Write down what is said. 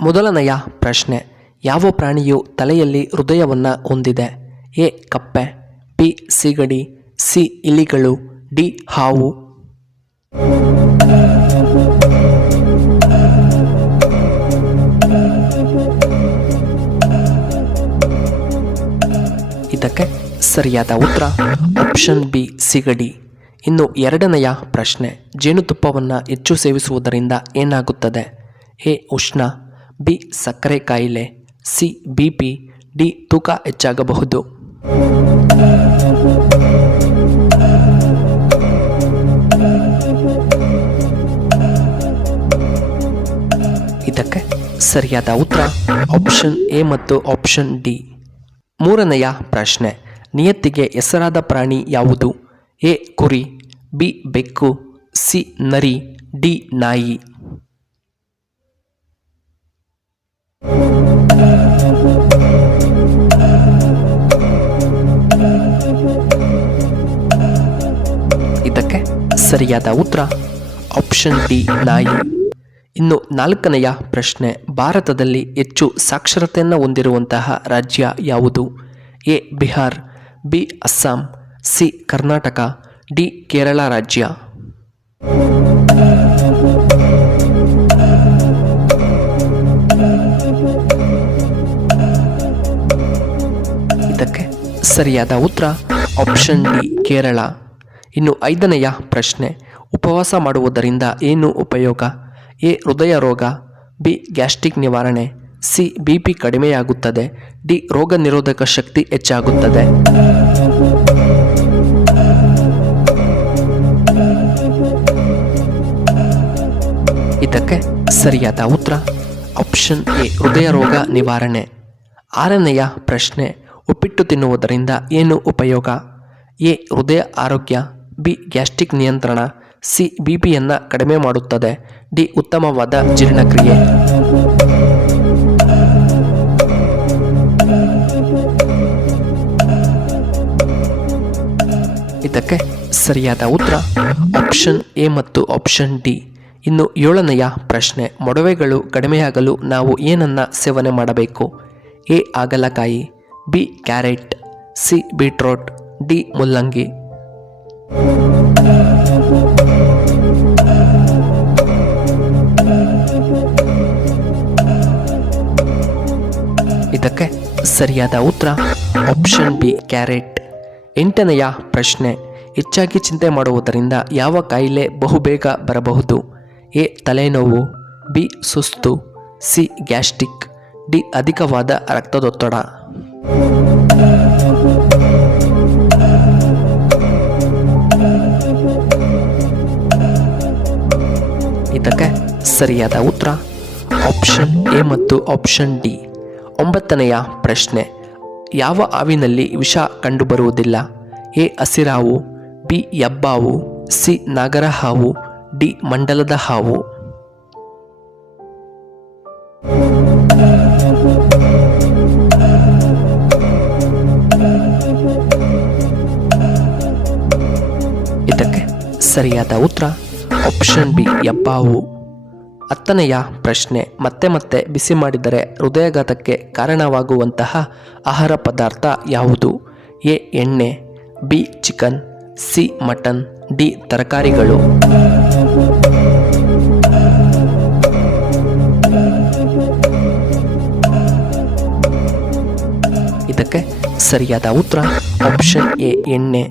ಮೊದಲನೆಯ ಪ್ರಶ್ನೆ, ಯಾವ ಪ್ರಾಣಿಯು ತಲೆಯಲ್ಲಿ ಹೃದಯವನ್ನು ಹೊಂದಿದೆ? ಎ ಕಪ್ಪೆ, ಬಿ ಸೀಗಡಿ, ಸಿ ಇಲಿಗಳು, ಡಿ ಹಾವು. ಇದಕ್ಕೆ ಸರಿಯಾದ ಉತ್ತರ ಆಪ್ಷನ್ ಬಿ ಸಿಗಡಿ. ಇನ್ನು ಎರಡನೆಯ ಪ್ರಶ್ನೆ, ಜೇನುತುಪ್ಪವನ್ನು ಹೆಚ್ಚು ಸೇವಿಸುವುದರಿಂದ ಏನಾಗುತ್ತದೆ? ಎ ಉಷ್ಣ, ಬಿ ಸಕ್ಕರೆ ಕಾಯಿಲೆ, ಸಿ ಬಿ ಪಿ, ಡಿ ತೂಕ ಹೆಚ್ಚಾಗಬಹುದು. ಇದಕ್ಕೆ ಸರಿಯಾದ ಉತ್ತರ ಆಪ್ಷನ್ ಎ ಮತ್ತು ಆಪ್ಷನ್ ಡಿ. ಮೂರನೆಯ ಪ್ರಶ್ನೆ, ನಿಯತ್ತಿಗೆ ಹೆಸರಾದ ಪ್ರಾಣಿ ಯಾವುದು? ಎ ಕುರಿ, ಬಿ ಬೆಕ್ಕು, ಸಿ ನರಿ, ಡಿ ನಾಯಿ. ಇದಕ್ಕೆ ಸರಿಯಾದ ಉತ್ತರ ಆಪ್ಷನ್ ಡಿ ನಾಯಿ. ಇನ್ನು ನಾಲ್ಕನೆಯ ಪ್ರಶ್ನೆ, ಭಾರತದಲ್ಲಿ ಹೆಚ್ಚು ಸಾಕ್ಷರತೆಯನ್ನು ಹೊಂದಿರುವಂತಹ ರಾಜ್ಯ ಯಾವುದು? A Bihar, B Assam, C Karnataka, D Kerala ರಾಜ್ಯ. ಇದಕ್ಕೆ ಸರಿಯಾದ ಉತ್ತರ ಆಪ್ಷನ್ ಡಿ ಕೇರಳ. ಇನ್ನು ಐದನೆಯ ಪ್ರಶ್ನೆ, ಉಪವಾಸ ಮಾಡುವುದರಿಂದ ಏನು ಉಪಯೋಗ? ಎ ಹೃದಯ ರೋಗ, ಬಿ ಗ್ಯಾಸ್ಟ್ರಿಕ್ ನಿವಾರಣೆ, ಸಿ ಬಿ ಪಿ ಕಡಿಮೆಯಾಗುತ್ತದೆ, ಡಿ ರೋಗ ನಿರೋಧಕ ಶಕ್ತಿ ಹೆಚ್ಚಾಗುತ್ತದೆ. ಇದಕ್ಕೆ ಸರಿಯಾದ ಉತ್ತರ ಆಪ್ಷನ್ ಎ ಹೃದಯ ರೋಗ ನಿವಾರಣೆ. ಆರನೆಯ ಪ್ರಶ್ನೆ, ಉಪ್ಪಿಟ್ಟು ತಿನ್ನುವುದರಿಂದ ಏನು ಉಪಯೋಗ? ಎ ಹೃದಯ ಆರೋಗ್ಯ, ಬಿ ಗ್ಯಾಸ್ಟ್ರಿಕ್ ನಿಯಂತ್ರಣ, ಸಿ ಬಿ ಪಿಯನ್ನು ಕಡಿಮೆ ಮಾಡುತ್ತದೆ, ಡಿ ಉತ್ತಮವಾದ ಜೀರ್ಣಕ್ರಿಯೆ. ಇದಕ್ಕೆ ಸರಿಯಾದ ಉತ್ತರ ಆಪ್ಷನ್ ಎ ಮತ್ತು ಆಪ್ಷನ್ ಡಿ. ಇನ್ನು ಏಳನೆಯ ಪ್ರಶ್ನೆ, ಮೊಡವೆಗಳು ಕಡಿಮೆಯಾಗಲು ನಾವು ಏನನ್ನ ಸೇವನೆ ಮಾಡಬೇಕು? ಎ ಹಾಗಲಕಾಯಿ, B carrot, C beetroot, D ಮುಲ್ಲಂಗಿ. ಇದಕ್ಕೆ ಸರಿಯಾದ ಉತ್ತರ ಆಪ್ಷನ್ ಬಿ ಕ್ಯಾರೆಟ್. ಎಂಟನೆಯ ಪ್ರಶ್ನೆ, ಹೆಚ್ಚಾಗಿ ಚಿಂತೆ ಮಾಡುವುದರಿಂದ ಯಾವ ಕಾಯಿಲೆ ಬಹುಬೇಗ ಬರಬಹುದು? ಎ ತಲೆನೋವು, ಬಿ ಸುಸ್ತು, ಸಿ ಗ್ಯಾಸ್ಟ್ರಿಕ್, ಡಿ ಅಧಿಕವಾದ ರಕ್ತದೊತ್ತಡ. ಇದಕ್ಕೆ ಸರಿಯಾದ ಉತ್ತರ ಆಪ್ಷನ್ ಎ ಮತ್ತು ಆಪ್ಷನ್ ಡಿ. ಒಂಬತ್ತನೆಯ ಪ್ರಶ್ನೆ, ಯಾವ ಹಾವಿನಲ್ಲಿ ವಿಷ ಕಂಡುಬರುವುದಿಲ್ಲ? ಎ ಹಸಿರಾವು, ಬಿ ಹೆಬ್ಬಾವು, ಸಿ ನಾಗರ ಹಾವು, ಡಿ ಮಂಡಲದ ಹಾವು. ಇದಕ್ಕೆ ಸರಿಯಾದ ಉತ್ತರ ಆಪ್ಷನ್ ಬಿ ಹೆಬ್ಬಾವು. ಹತ್ತನೆಯ ಪ್ರಶ್ನೆ, ಮತ್ತೆ ಮತ್ತೆ ಬಿಸಿ ಮಾಡಿದರೆ ಹೃದಯಾಘಾತಕ್ಕೆ ಕಾರಣವಾಗುವಂತಹ ಆಹಾರ ಪದಾರ್ಥ ಯಾವುದು? ಎ ಎಣ್ಣೆ, B chicken, C mutton, D ತರಕಾರಿಗಳು. ಇದಕ್ಕೆ ಸರಿಯಾದ ಉತ್ತರ ಆಪ್ಷನ್ ಎ ಎಣ್ಣೆ.